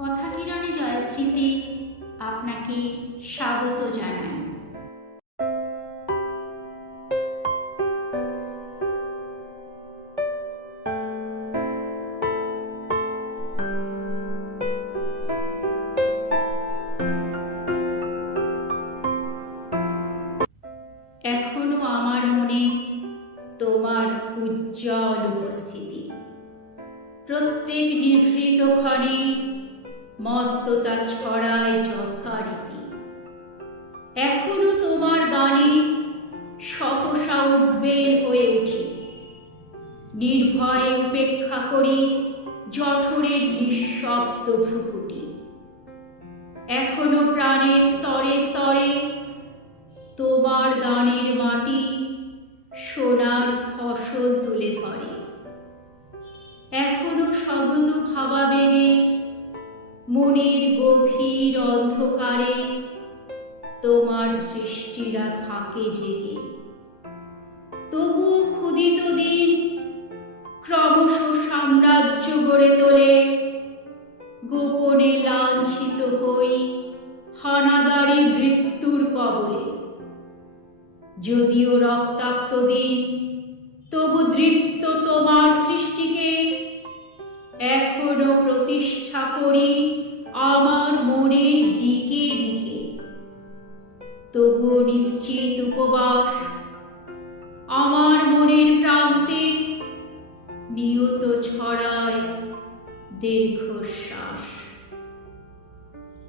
কথা কিরণে জয়শ্রীতে আপনাকে স্বাগত জানাই। এখনও আমার মনে তোমার উজ্জ্বল উপস্থিতি। প্রত্যেক নিভৃত ক্ষণে মত্ততা ছড়ায় যথারীতি। এখনও তোমার গানে সহসা উদ্বেল হয়ে উঠি। নির্ভয়ে উপেক্ষা করি জঠরের নিঃশব্দ ভ্রুকুটি। এখনও প্রাণের স্তরে স্তরে তোমার দানের মাটি সোনার ফসল তুলে ধরে। এখনও স্বগত ভাবাবেগে মনের গভীর অন্ধকারে তোমার সৃষ্টিরা থাকে জেগে। তবু ক্ষুদিত দিন ক্রমশ সাম্রাজ্য গড়ে তোলে। গোপনে লাঞ্ছিত হই হানাদারি মৃত্যুর কবলে। যদিও রক্তাক্ত দিন, তবু দৃপ্ত তোমার নিশ্চিত উপবাস। আমার মনের প্রান্তে নিয়ত ছড়ায় দীর্ঘশ্বাস।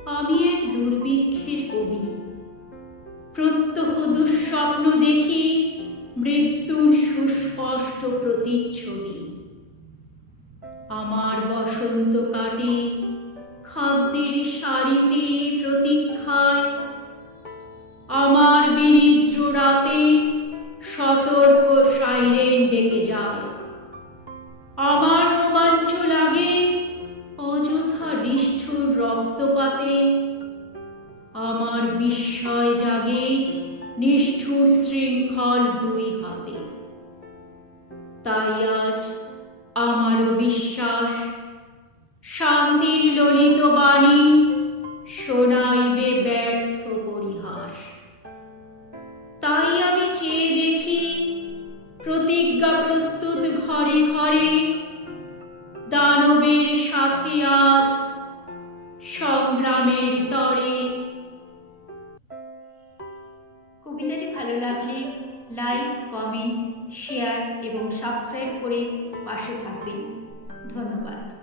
আমি এক দুর্ভিক্ষের কবি। প্রত্যহ দুঃস্বপ্ন দেখি মৃত্যুর সুস্পষ্ট প্রতিচ্ছবি। আমার বসন্ত কাটে খাদ্যের সারিতে রাতে সতর্ক সাইরেন ডেকে যায়। আমার রোমাঞ্চ লাগে অযথা নিষ্ঠুর রক্তপাতে। আমার বিস্ময় জাগে নিষ্ঠুর শৃঙ্খল দুই হাতে। তাই আজ আমারও বিশ্বাস, শান্তির ললিত বাণী শোনাইবে প্রতিজ্ঞা প্রস্তুত ঘরে ঘরে। দানবের সাথে আজ সংগ্রামের তরে। কবিতাটি ভালো লাগলে লাইক, কমেন্ট, শেয়ার এবং সাবস্ক্রাইব করে পাশে থাকবেন। ধন্যবাদ।